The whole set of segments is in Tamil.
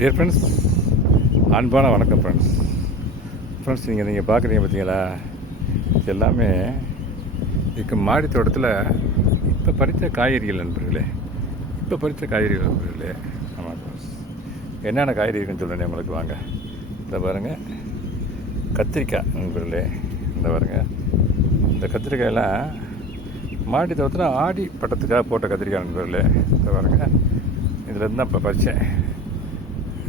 டியர் ஃப்ரெண்ட்ஸ், அன்பான வணக்கம் ஃப்ரெண்ட்ஸ். நீங்கள் பார்க்குறீங்க பார்த்தீங்களா, இது எல்லாமே இதுக்கு மாடி தோட்டத்தில் இப்போ பறித்த காய்கறிகள் நண்பர்களே. ஆமாம் ஃப்ரெண்ட்ஸ், என்னென்ன காய்கறி இருக்குன்னு சொல்கிறேன் உங்களுக்கு. வாங்க, இந்த பாருங்கள் கத்திரிக்காய் நண்பர்களே. இந்த பாருங்கள், இந்த கத்திரிக்காயெல்லாம் மாடி தோட்டத்தில் ஆடி பட்டத்துக்காக போட்ட கத்திரிக்காய் நண்பர்களே. இந்த பாருங்கள், இதில் இருந்து தான் இப்போ பறித்தேன்.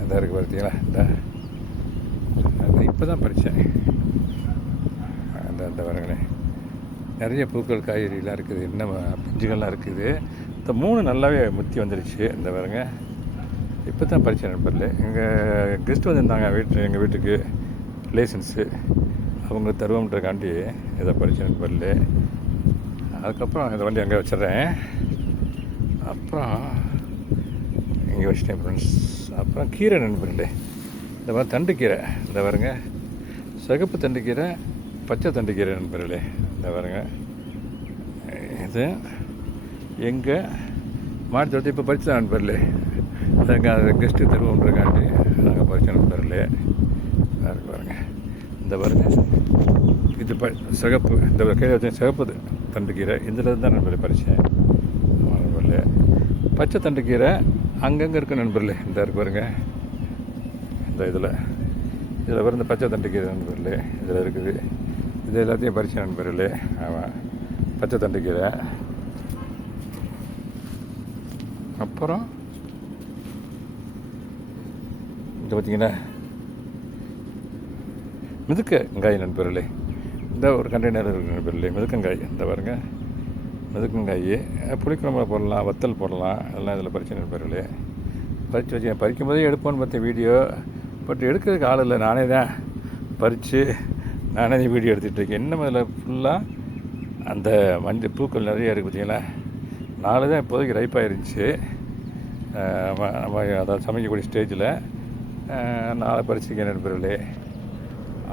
இந்த இருக்குது பார்த்தீங்களா, இந்த இப்போ தான் பறித்தேன். இந்த பாருங்களேன், நிறைய பூக்கள் காய்கறிலாம் இருக்குது, இன்னும் பிஞ்சுகள்லாம் இருக்குது. இந்த 3 நல்லாவே முத்தி வந்துடுச்சு. இந்த பாருங்க, இப்போ தான் பறித்தேன் நண்பர்களே. எங்கள் கெஸ்ட் வந்திருந்தாங்க எங்கள் வீட்டுக்கு, ரிலேஷன்ஸு. அவங்க தருவம்ன்றக்காண்டி இதை பறித்தேன் நண்பர்களே. அதுக்கப்புறம் இந்த வண்டி அங்கே வச்சிட்றேன். அப்புறம் இங்கே வச்சிட்டேன் ஃப்ரெண்ட்ஸ். அப்புறம் கீரை நண்பர்களே, இந்த மாதிரி தண்டுக்கீரை. இந்த பாருங்க, சிகப்பு தண்டுக்கீரை, பச்சை தண்டுக்கீரை நண்பர்களே. இந்த பாருங்க, இது எங்கள் மாடி தோட்டத்தை இப்போ பறிச்சதான் நண்பர்களே. அதை கெஸ்ட்டு தருவோன்றக்காண்டி நாங்கள் பறித்தோம் நண்பர்களே. பாருங்க, இந்த பாருங்க, இது சிகப்பு, இந்த கையில் வச்ச சிகப்பு தண்டுக்கீரை இதில் தான் நண்பர்களே பறித்தேன் நண்பர்களே. பச்சை தண்டுக்கீரை அங்கங்கே இருக்குது நண்பர்களே. இந்த இருக்கு பாருங்க, இந்த இதில் வர இந்த பச்சை தண்டுக்கீரை நண்பர்களே இதில் இருக்குது. இது எல்லாத்தையும் பறிச்சேன் நண்பர்களே. ஆமாம், பச்சை தண்டுக்கீரை. அப்புறம் இந்த பார்த்தீங்கன்னா மிதுக்கங்காய் நண்பர்களே. இந்த ஒரு கண்டெய்னர் இருக்குது நண்பர்களே, மிதுக்கங்காய். இந்த பாருங்க, மிதுக்கங்காய் புளிக்குழம்புல போடலாம், வத்தல் போடலாம், எல்லாம் இதில் பறிச்சு நண்பர்களே. பறித்து வச்சு பறிக்கும் போதே எடுப்போன்னு பார்த்தேன் வீடியோ. பட் எடுக்கிறதுக்கு ஆள் இல்லை, நானே தான் பறித்து நானே வீடியோ எடுத்துகிட்டு இருக்கேன். இன்னும் அதில் ஃபுல்லாக அந்த மஞ்சள் பூக்கள் நிறைய இருக்குது பார்த்தீங்களா. 4 தான் இப்போதைக்கு ரைப்பாக இருந்துச்சு. நம்ம அதாவது சமைக்கக்கூடிய ஸ்டேஜில் 4 பறிச்சிருக்கேன் நண்பர்களே.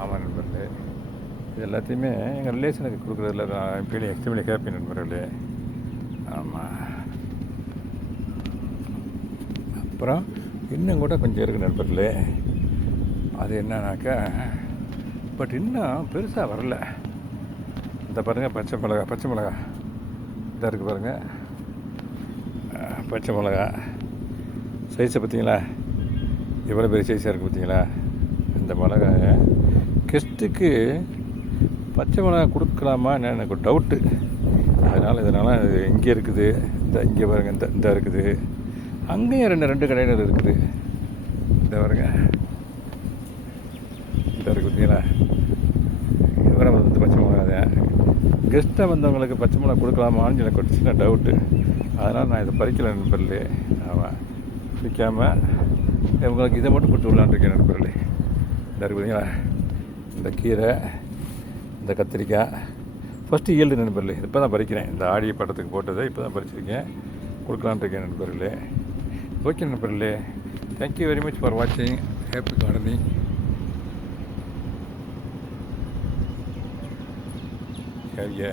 ஆமாம் நண்பர்களே, இது எல்லாத்தையுமே எங்கள் ரிலேஷனுக்கு கொடுக்குறதுல நான் எப்பயும் எக்ஸ்ட்ரீம்லி ஹேப்பி நண்பர்களே. ஆமாம், அப்புறம் இன்னும் கூட கொஞ்சம் இருக்குது நண்பர்களே. அது என்னன்னாக்கா, பட் இன்னும் பெருசாக வரல. இந்த பாருங்கள், பச்சை மிளகா இதாக இருக்குது பாருங்கள். பச்சை மிளகா சைஸை பார்த்தீங்களா, எவ்வளோ பெரிய சைஸாக இருக்குது பார்த்தீங்களா. இந்த மிளகாயை கெஸ்ட்டுக்கு பச்சை மிளகா கொடுக்கலாமா என்ன எனக்கு ஒரு டவுட்டு. இதனால் இங்கே இருக்குது, இங்கே பாருங்கள், இந்த இருக்குது. அங்கேயும் 2 கடையினர் இருக்குது. இந்த பாருங்க, இந்த இருக்குது பார்த்தீங்களா. இவரை வந்து பச்சை மிளகா தான் கெஸ்ட்டாக வந்தவங்களுக்கு பச்சை மிளகா கொடுக்கலாமான்னு எனக்கு ஒரு சின்ன டவுட்டு. அதனால் நான் இதை பறிக்கலை நண்பர்களே. ஆமாம், பிடிக்காமல் இவங்களுக்கு இதை மட்டும் கொடுத்து விடலான்ருக்கேன் நண்பர்களே. இந்த இருக்குது பார்த்தீங்களா, இந்த கீரை, இந்த கத்திரிக்காய் ஃபஸ்ட்டு ஈல்டு நண்பர்களே. இப்போ தான் பறிக்கிறேன். இந்த ஆடி பட்டத்துக்கு போட்டதை இப்போ தான் பறிச்சிருக்கேன், கொடுக்கலான் இருக்கேன் நண்பர்களே. ஓகே நண்பர்களே, தேங்க்யூ வெரி மச் ஃபார் வாட்சிங். Happy gardening. Have a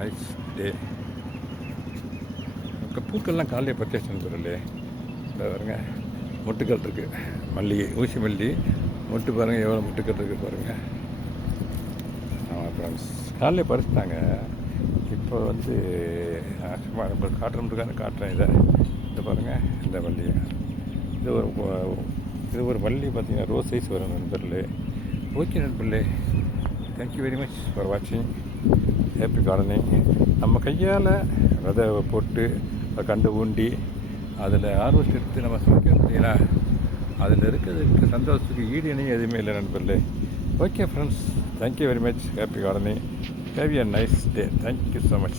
nice day. பூக்கள்லாம் காலையே பர்ச்சேஸ் நண்பர்களே. இந்த பாருங்க, மொட்டுக்கள் இருக்குது, மல்லிகை, ஊசி மல்லி மொட்டு பாருங்கள், எவ்வளோ மொட்டுக்கள் இருக்குது பாருங்கள். ஆமாம் ஃப்ரெண்ட்ஸ், காலையிலே பறிச்சிட்டாங்க. இப்போ வந்து சும்மா நம்ம காட்டுறேன். இதை பாருங்கள், இந்த மல்லி. இது ஒரு மல்லி பார்த்தீங்கன்னா ரோஸ் சைஸ் வரும் நண்பர்களே. ஓகே நண்பர்களே, தேங்க்யூ வெரி மச் ஃபார் வாட்சிங். Happy gardening. நம்ம கையால் விதை போட்டு கண்டு ஊண்டி அதில் ஹார்வெஸ்ட் எடுத்து நம்ம சமைக்கணும் பார்த்தீங்களா, அதில் இருக்கிறதுக்கு சந்தோஷத்துக்கு ஈடு இணையும் எதுவுமே இல்லை நண்பர்களே. Okay friends, thank you very much. Happy gardening. Have a nice day. Thank you so much.